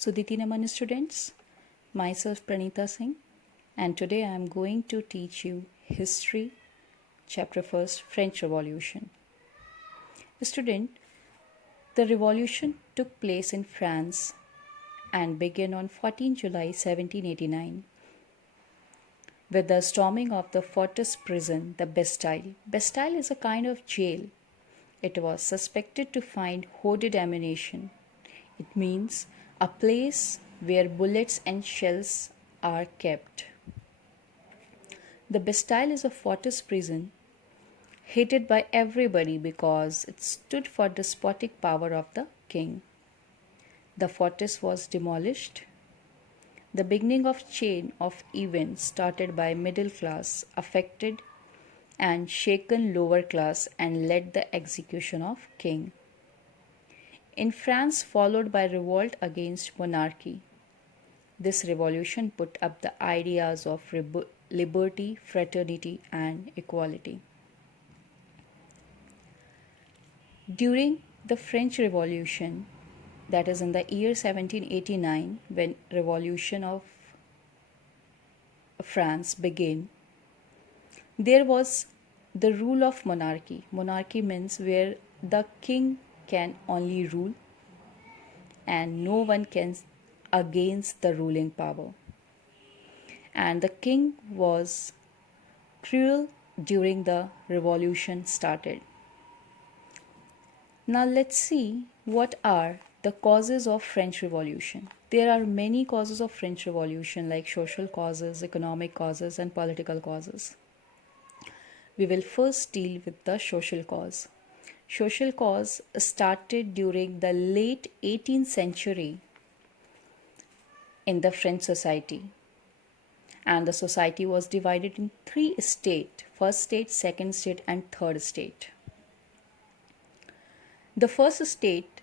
Suditi Naman students, myself Pranita Singh, and today I am going to teach you History, Chapter 1st, French Revolution. Student, the revolution took place in France and began on 14 July 1789 with the storming of the fortress prison, the Bastille. Bastille is a kind of jail. It was suspected to find hoarded ammunition. It means a place where bullets and shells are kept. The Bastille is a fortress prison hated by everybody because it stood for despotic power of the king. The fortress was demolished. The beginning of chain of events started by middle class, affected and shaken lower class and led the execution of king. In France, followed by revolt against monarchy. This revolution put up the ideas of liberty, fraternity, and equality. During the French Revolution, that is in the year 1789, when Revolution of France began, there was the rule of monarchy. Monarchy means where the king can only rule and no one can against the ruling power. And the king was cruel during the revolution started. Now let's see what are the causes of French Revolution. There are many causes of French Revolution like social causes, economic causes and political causes. We will first deal with the social cause. Social cause started during the late 18th century in the French society. And the society was divided in three states: first state, second state, and third state. The first state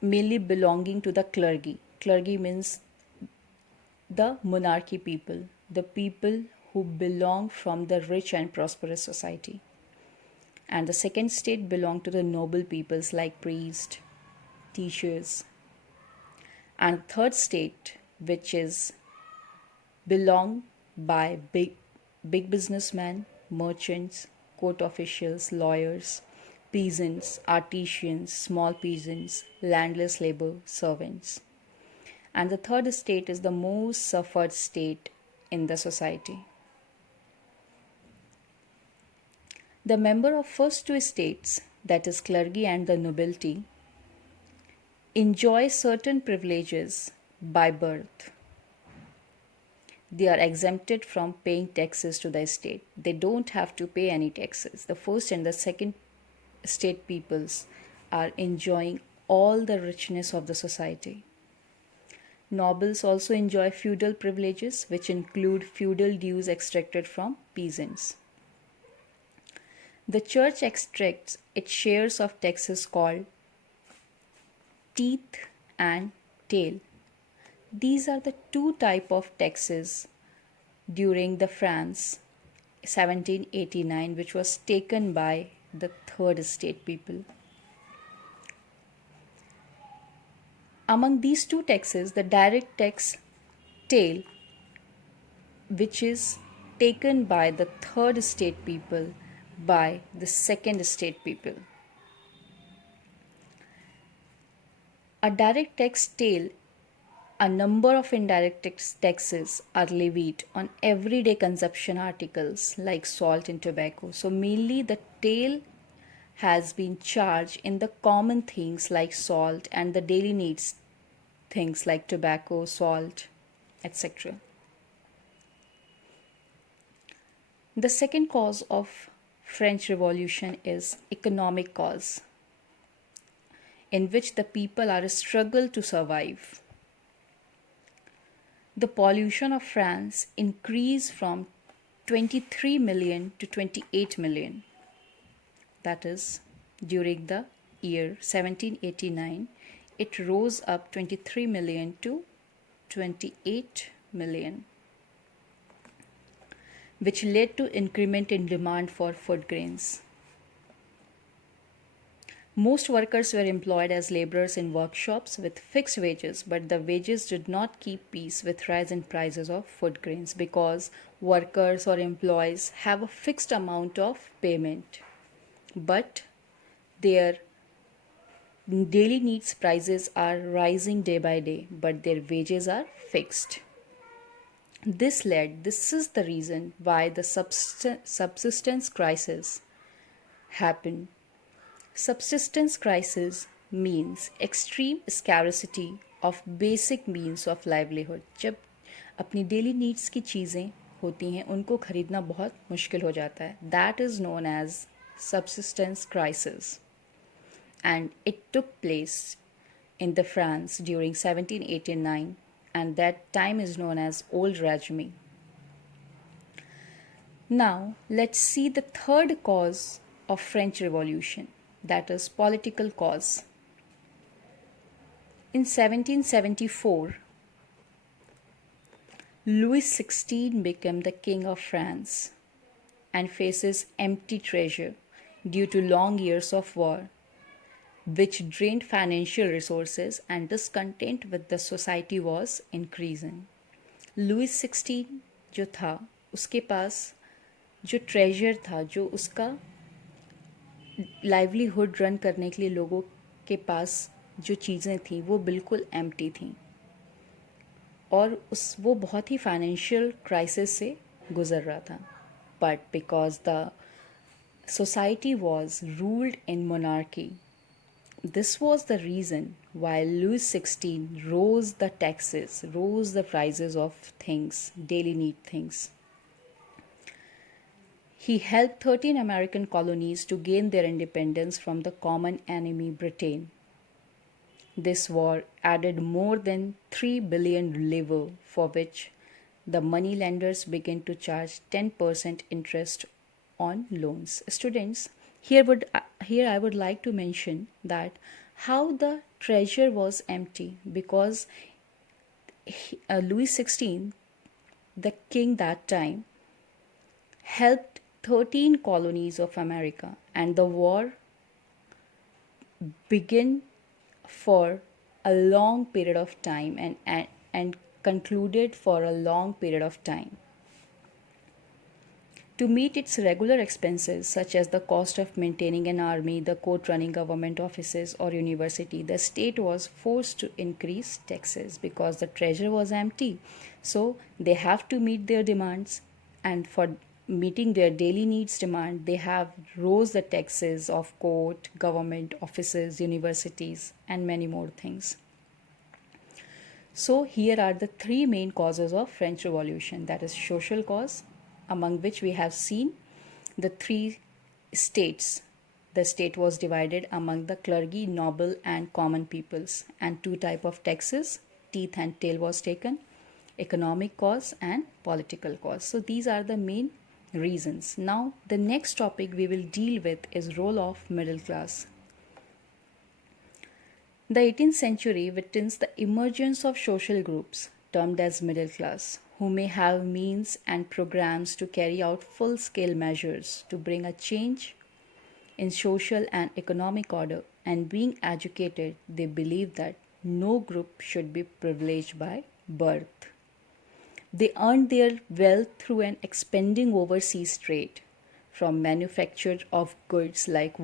mainly belonging to the clergy. Clergy means the monarchy people, the people who belong from the rich and prosperous society. And the second state belonged to the noble peoples like priests, teachers. And third state, which is belonged by big businessmen, merchants, court officials, lawyers, peasants, artisans, small peasants, landless labor, servants. And the third state is the most suffered state in the society. The member of first two states, that is clergy and the nobility, enjoy certain privileges by birth. They are exempted from paying taxes to the state. They don't have to pay any taxes. The first and the second state peoples are enjoying all the richness of the society. Nobles also enjoy feudal privileges, which include feudal dues extracted from peasants. The church extracts its shares of taxes called teeth and tail. These are the two types of taxes during the France 1789, which was taken by the third state people. Among these two taxes, the direct tax tail, which is taken by the third state people by the second state people. A direct tax tail, a number of indirect taxes are levied on everyday consumption articles like salt and tobacco. So mainly the tail has been charged in the common things like salt and the daily needs things like tobacco, salt, etc. The second cause of French Revolution is economic cause, in which the people are struggle to survive. The population of France increased from 23 million to 28 million. That is, during the year 1789, it rose up 23 million to 28 million, which led to increment in demand for food grains. Most workers were employed as laborers in workshops with fixed wages, but the wages did not keep pace with rise in prices of food grains because workers or employees have a fixed amount of payment, but their daily needs prices are rising day by day, but their wages are fixed. This is the reason why the subsistence crisis happened. Subsistence crisis means extreme scarcity of basic means of livelihood. जब अपनी daily needs की चीज़ें होती हैं उनको खरीदना बहुत मुश्किल हो जाता है. That is known as subsistence crisis. And it took place in the France during 1789, and that time is known as Old Regime. Now, let's see the third cause of French Revolution, that is political cause. In 1774, Louis XVI became the king of France and faces empty treasure due to long years of war, which drained financial resources, and discontent with the society was increasing. Louis XVI जो था उसके पास जो treasure था, जो उसका livelihood run करने के लिए लोगों के पास जो चीज़ें थी वो बिल्कुल एम्प्टी थी और वो बहुत ही फाइनेंशियल क्राइसिस से गुज़र रहा था. But because the society was ruled in monarchy, this was the reason why Louis XVI rose the taxes, rose the prices of things, daily need things. He helped 13 American colonies to gain their independence from the common enemy Britain. This war added more than 3 billion livres, for which the moneylenders began to charge 10% interest on loans. Students, here I would like to mention that how the treasure was empty because Louis XVI, the king that time, helped 13 colonies of America, and the war began for a long period of time and concluded for a long period of time. To meet its regular expenses, such as the cost of maintaining an army, the court running government offices, or university, the state was forced to increase taxes because the treasury was empty. So they have to meet their demands, and for meeting their daily needs demand, they have rose the taxes of court, government offices, universities, and many more things. So here are the three main causes of French Revolution, that is social cause, among which we have seen the three states. The state was divided among the clergy, noble, and common peoples, and two type of taxes, teeth and tail was taken, economic cause and political cause. So these are the main reasons. Now the next topic we will deal with is role of middle class. The 18th century witnessed the emergence of social groups termed as middle class, who may have means and programs to carry out full-scale measures to bring a change in social and economic order, and being educated, they believe that no group should be privileged by birth. They earned their wealth through an expanding overseas trade, from manufacture of goods like